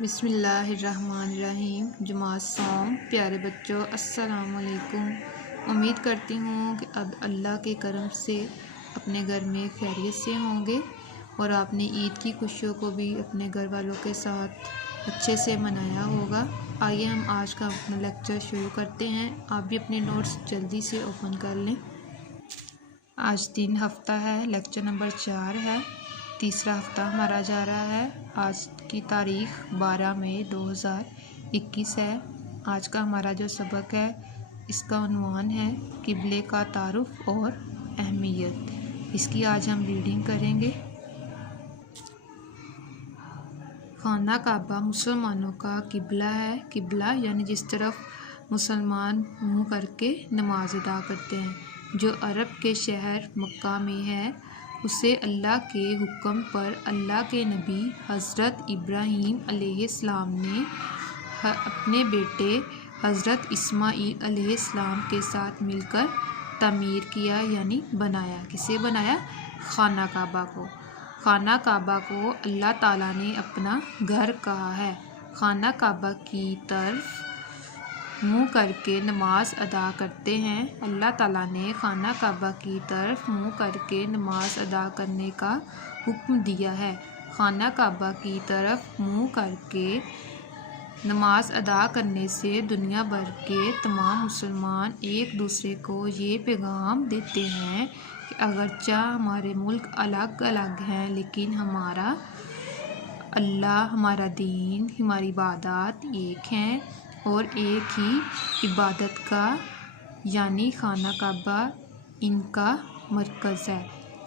بسم اللہ الرحمن الرحیم۔ جماعت سوم پیارے بچوں، السلام علیکم۔ امید کرتی ہوں کہ اب اللہ کے کرم سے اپنے گھر میں خیریت سے ہوں گے اور آپ نے عید کی خوشیوں کو بھی اپنے گھر والوں کے ساتھ اچھے سے منایا ہوگا۔ آئیے ہم آج کا اپنا لیکچر شروع کرتے ہیں۔ آپ بھی اپنے نوٹس جلدی سے اوپن کر لیں۔ آج 3 ہفتہ ہے، لیکچر نمبر 4 ہے، تیسرا ہفتہ ہمارا جا رہا ہے۔ آج کی تاریخ 12 مئی 2021 ہے۔ آج کا ہمارا جو سبق ہے اس کا عنوان ہے قبلے کا تعارف اور اہمیت۔ اس کی آج ہم ریڈنگ کریں گے۔ خانہ کعبہ مسلمانوں کا قبلہ ہے۔ قبلہ یعنی جس طرف مسلمان منہ کر کے نماز ادا کرتے ہیں، جو عرب کے شہر مکہ میں ہے۔ اسے اللہ کے حکم پر اللہ کے نبی حضرت ابراہیم علیہ السلام نے اپنے بیٹے حضرت اسماعیل علیہ السلام کے ساتھ مل کر تعمیر کیا، یعنی بنایا۔ کسے بنایا؟ خانہ کعبہ کو۔ خانہ کعبہ کو اللہ تعالیٰ نے اپنا گھر کہا ہے۔ خانہ کعبہ کی طرف منہ کر کے نماز ادا کرتے ہیں۔ اللہ تعالیٰ نے خانہ کعبہ کی طرف منہ کر کے نماز ادا کرنے کا حکم دیا ہے۔ خانہ کعبہ کی طرف منہ کر کے نماز ادا کرنے سے دنیا بھر کے تمام مسلمان ایک دوسرے کو یہ پیغام دیتے ہیں کہ اگرچہ ہمارے ملک الگ الگ ہیں، لیکن ہمارا اللہ، ہمارا دین، ہماری عبادات ایک ہیں اور ایک ہی عبادت کا یعنی خانہ کعبہ ان کا مرکز ہے۔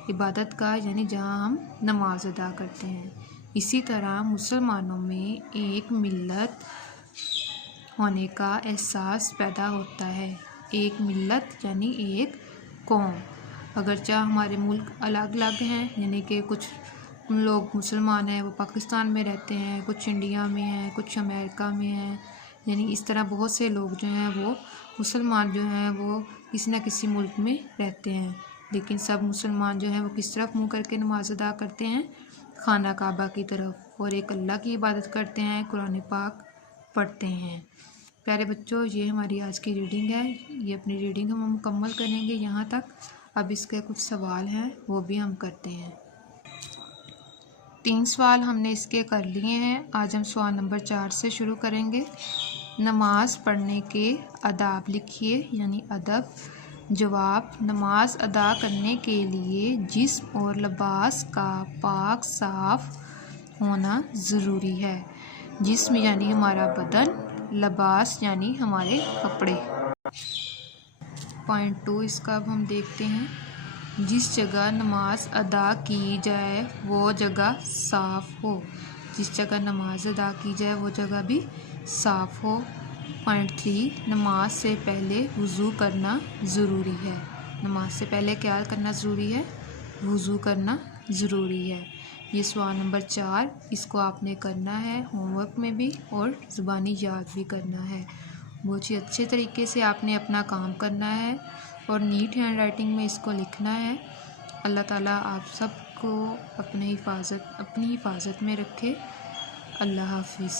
عبادت کا یعنی جہاں ہم نماز ادا کرتے ہیں۔ اسی طرح مسلمانوں میں ایک ملت ہونے کا احساس پیدا ہوتا ہے۔ ایک ملت یعنی ایک قوم۔ اگرچہ ہمارے ملک الگ الگ ہیں، یعنی کہ کچھ لوگ مسلمان ہیں وہ پاکستان میں رہتے ہیں، کچھ انڈیا میں ہیں، کچھ امریکہ میں ہیں، یعنی اس طرح بہت سے لوگ جو ہیں وہ مسلمان جو ہیں وہ کسی نہ کسی ملک میں رہتے ہیں، لیکن سب مسلمان جو ہیں وہ کس طرف منہ کر کے نماز ادا کرتے ہیں؟ خانہ کعبہ کی طرف، اور ایک اللہ کی عبادت کرتے ہیں، قرآن پاک پڑھتے ہیں۔ پیارے بچوں، یہ ہماری آج کی ریڈنگ ہے۔ یہ اپنی ریڈنگ ہم مکمل کریں گے یہاں تک۔ اب اس کے کچھ سوال ہیں وہ بھی ہم کرتے ہیں۔ 3 سوال ہم نے اس کے کر لیے ہیں۔ آج ہم سوال نمبر 4 سے شروع کریں گے۔ نماز پڑھنے کے آداب لکھیے، یعنی ادب۔ جواب: نماز ادا کرنے کے لیے جسم اور لباس کا پاک صاف ہونا ضروری ہے۔ جسم یعنی ہمارا بدن، لباس یعنی ہمارے کپڑے۔ پوائنٹ 2 اس کا اب ہم دیکھتے ہیں۔ جس جگہ نماز ادا کی جائے وہ جگہ صاف ہو۔ جس جگہ نماز ادا کی جائے وہ جگہ بھی صاف ہو۔ پوائنٹ 3 نماز سے پہلے وضو کرنا ضروری ہے۔ نماز سے پہلے کیا کرنا ضروری ہے؟ وضو کرنا ضروری ہے۔ یہ سوال نمبر 4، اس کو آپ نے کرنا ہے ہوم ورک میں بھی اور زبانی یاد بھی کرنا ہے۔ بہت ہی اچھے طریقے سے آپ نے اپنا کام کرنا ہے اور نیٹ ہینڈ رائٹنگ میں اس کو لکھنا ہے۔ اللہ تعالیٰ آپ سب کو اپنی حفاظت میں رکھے۔ اللہ حافظ۔